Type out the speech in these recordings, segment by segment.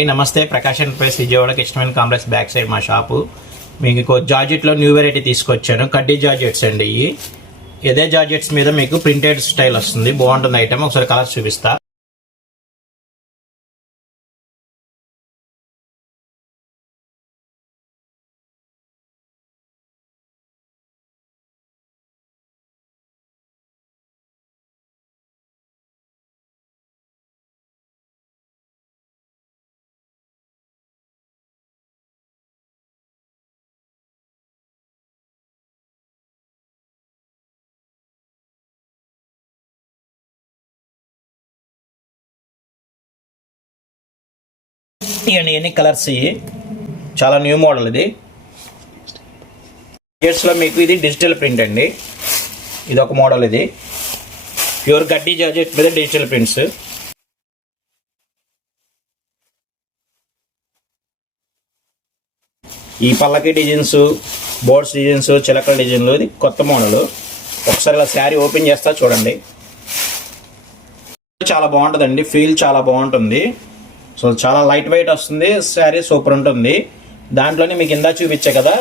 నమస్తే, ప్రకాష్ ఎంటర్ప్రైజ్ విజయవాడ కిష్టమైన complex back side మా షాపు. మీకు జార్జెట్లో న్యూ వెరైటీ తీసుకొచ్చాను. కడ్డీ జార్జెట్స్ అండి. ఇదే జార్జెట్స్ మీద మీకు ప్రింటెడ్ స్టైల్ వస్తుంది. బాగుంటుంది ఐటమ్. ఒకసారి కలర్స్ చూపిస్తా. ఎన్ని కలర్స్ చాలా న్యూ మోడల్. ఇది జార్జెట్స్లో మీకు ఇది డిజిటల్ ప్రింట్ అండి. ఇది ఒక మోడల్. ఇది ప్యూర్ కడ్డీ జార్జెట్ మీద డిజిటల్ ప్రింట్స్. ఈ పల్లకి డిజైన్స్, బోర్డ్స్ డిజైన్స్, చిలకల డిజైన్లు ఇది కొత్త మోడల్. ఒకసారి ఇలా శారీ ఓపెన్ చేస్తా చూడండి. చాలా బాగుంటుందండి. ఫీల్ చాలా బాగుంటుంది. సో చాలా లైట్ వెయిట్ వస్తుంది. శారీ సూపర్ ఉంటుంది. దాంట్లోనే మీకు ఇందా చూపించే కదా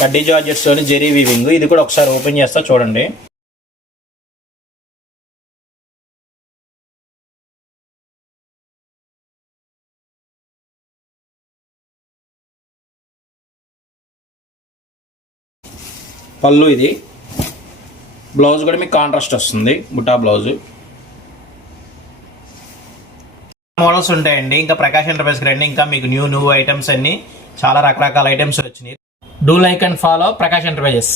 కడ్డీ జార్జెట్స్లోని జెరీ వీవింగ్. ఇది కూడా ఒకసారి ఓపెన్ చేస్తా చూడండి. పళ్ళు ఇది. బ్లౌజ్ కూడా మీకు కాంట్రాస్ట్ వస్తుంది. బుటా బ్లౌజ్. మోడల్స్ ఉంటాయండి. ఇంకా ప్రకాష్ ఎంటర్ప్రైజ్కి రండి. ఇంకా మీకు న్యూ ఐటమ్స్ అన్ని చాలా రకరకాల ఐటమ్స్ వచ్చినాయి. Do like and follow Prakash ఎంటర్ప్రైజెస్.